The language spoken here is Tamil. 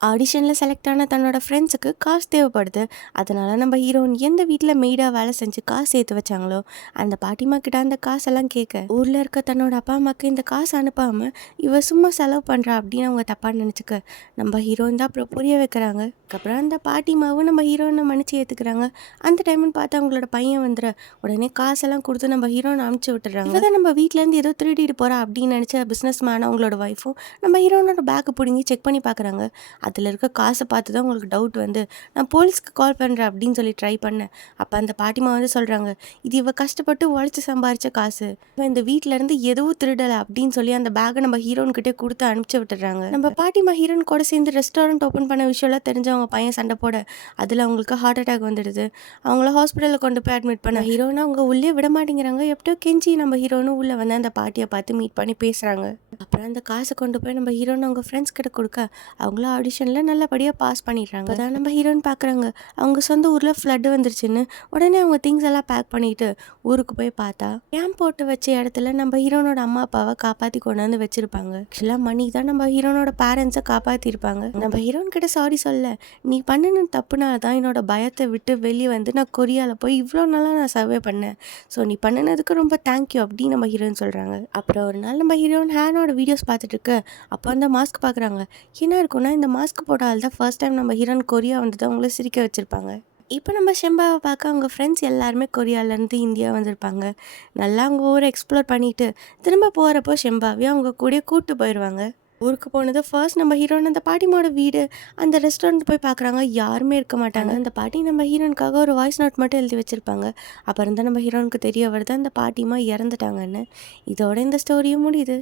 ஆடிஷனில் செலக்ட் ஆன தன்னோட ஃப்ரெண்ட்ஸுக்கு காசு தேவைப்படுது. அதனால நம்ம ஹீரோயின் எந்த வீட்டில் மெய்டாக வேலை செஞ்சு காசு சேர்த்து வச்சாங்களோ அந்த பாட்டிமா கிட்ட அந்த காசெல்லாம் கேட்க ஊரில் இருக்க தன்னோட அப்பா அம்மாவுக்கு இந்த காசு அனுப்பாமல் இவ சும்மா செலவு பண்ணுறா அப்படின்னு அவங்க தப்பாக நினச்சிக்க நம்ம ஹீரோயின் தான் அப்புறம் புரிய வைக்கிறாங்க. அதுக்கப்புறம் அந்த பாட்டிமாவும் நம்ம ஹீரோயினை மன்னிச்சு ஏற்றுக்கிறாங்க. அந்த டைம்னு பார்த்து அவங்களோட பையன் வந்துடுற உடனே காசெல்லாம் கொடுத்து நம்ம ஹீரோனை அனுப்பிச்சி விட்டுறாங்க. இவதான் நம்ம வீட்டிலேருந்து ஏதோ திருடிட்டு போகிறா அப்படின்னு நினச்ச பிஸ்னஸ் மேன் அவங்களோட ஒய்ஃபும் நம்ம ஹீரோனோட பேக்கை பிடுங்கி செக் பண்ணி பார்க்குறாங்க. அதில் இருக்க காசை பார்த்து தான் உங்களுக்கு டவுட் வந்து நான் போலீஸ்க்கு கால் பண்ணுறேன் அப்படின்னு சொல்லி ட்ரை பண்ணேன். அப்போ அந்த பாட்டிமா வந்து சொல்கிறாங்க, இது இவ கஷ்டப்பட்டு உழைச்சி சம்பாரித்த காசு, இவன் இந்த வீட்டிலேருந்து எதுவும் திருடலை அப்படின்னு சொல்லி அந்த பேக்கை நம்ம ஹீரோன்கிட்டே கொடுத்து அனுப்பிச்சி விட்டுறாங்க. நம்ம பாட்டிமா ஹீரோன் கூட சேர்ந்து ரெஸ்டாரண்ட் ஓப்பன் பண்ண விஷயம்லாம் தெரிஞ்சு அவங்க பையன் சண்டை போட அதில் அவங்களுக்கு ஹார்ட் அட்டாக் வந்துடுது. அவங்கள ஹாஸ்பிட்டலில் கொண்டு போய் அட்மிட் பண்ண ஹீரோனை அவங்க உள்ளே விட மாட்டேங்கிறாங்க. எப்படியோ கெஞ்சி நம்ம ஹீரோனும் உள்ளே வந்து அந்த பாட்டியை பார்த்து மீட் பண்ணி பேசுகிறாங்க. அப்புறம் அந்த காசை கொண்டு போய் நம்ம ஹீரோன் அவங்க ஃப்ரெண்ட்ஸ் கிட்ட கொடுக்க அவங்களும் ஆடிஷனில் நல்லபடியாக பாஸ் பண்ணிடுறாங்க. அதான் நம்ம ஹீரோயின் பார்க்குறாங்க அவங்க சொந்த ஊரில் ஃப்ளட் வந்துருச்சுன்னு. உடனே அவங்க திங்ஸ் எல்லாம் பேக் பண்ணிட்டு ஊருக்கு போய் பார்த்தா கேம்ப் போட்டு வச்ச இடத்துல நம்ம ஹீரோனோட அம்மா அப்பாவை காப்பாற்றி கொண்டாந்து வச்சிருப்பாங்க. ஆக்சுவலாக மணி தான் நம்ம ஹீரோனோட பேரண்ட்ஸை காப்பாற்றிருப்பாங்க. நம்ம ஹீரோன் கிட்ட சாரி சொல்ல, நீ பண்ணணும் தப்புனால தான் என்னோட பயத்தை விட்டு வெளியே வந்து நான் கொரியாவில் போய் இவ்வளோ நாளாக நான் சர்வே பண்ணேன். ஸோ நீ பண்ணினதுக்கு ரொம்ப தேங்க்யூ அப்படின்னு நம்ம ஹீரோயின் சொல்கிறாங்க. அப்புறம் ஒரு நாள் நம்ம ஹீரோயின் ஹேனோட வீடியோஸ் பார்த்துட்டு இருக்கு. அப்போ அந்த மாஸ்க் பார்க்குறாங்க. என்ன இருக்குன்னா இந்த மாஸ்க் போட்டால் தான் ஃபர்ஸ்ட் டைம் நம்ம ஹீரோயின் கொரியா வந்து தான் அவங்கள சிரிக்க வச்சுருப்பாங்க. இப்போ நம்ம ஷெம்பாவை பார்க்க அவங்க ஃப்ரெண்ட்ஸ் எல்லாருமே கொரியாவிலேருந்து இந்தியா வந்திருப்பாங்க. நல்லா அவங்க ஊரை எக்ஸ்ப்ளோர் பண்ணிவிட்டு திரும்ப போகிறப்போ ஷெம்பாவையும் அவங்க கூட கூப்பிட்டு போயிடுவாங்க. ஊருக்கு போனது ஃபர்ஸ்ட் நம்ம ஹீரோயின் அந்த பாட்டிமாவோட வீடு அந்த ரெஸ்டாரண்ட் போய் பார்க்குறாங்க. யாருமே இருக்க மாட்டாங்க. அந்த பாட்டி நம்ம ஹீரோனுக்காக ஒரு வாய்ஸ் நோட் மட்டும் எழுதி வச்சுருப்பாங்க. அப்புறம் தான் நம்ம ஹீரோனுக்கு தெரிய வருது அந்த பாட்டிமா இறந்துட்டாங்கன்னு. இதோட இந்த ஸ்டோரியும் முடியுது.